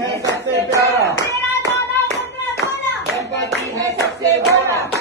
है सबसे प्यारा, मेरा दादा गणपति वाला, गणपति है सबसे बड़ा।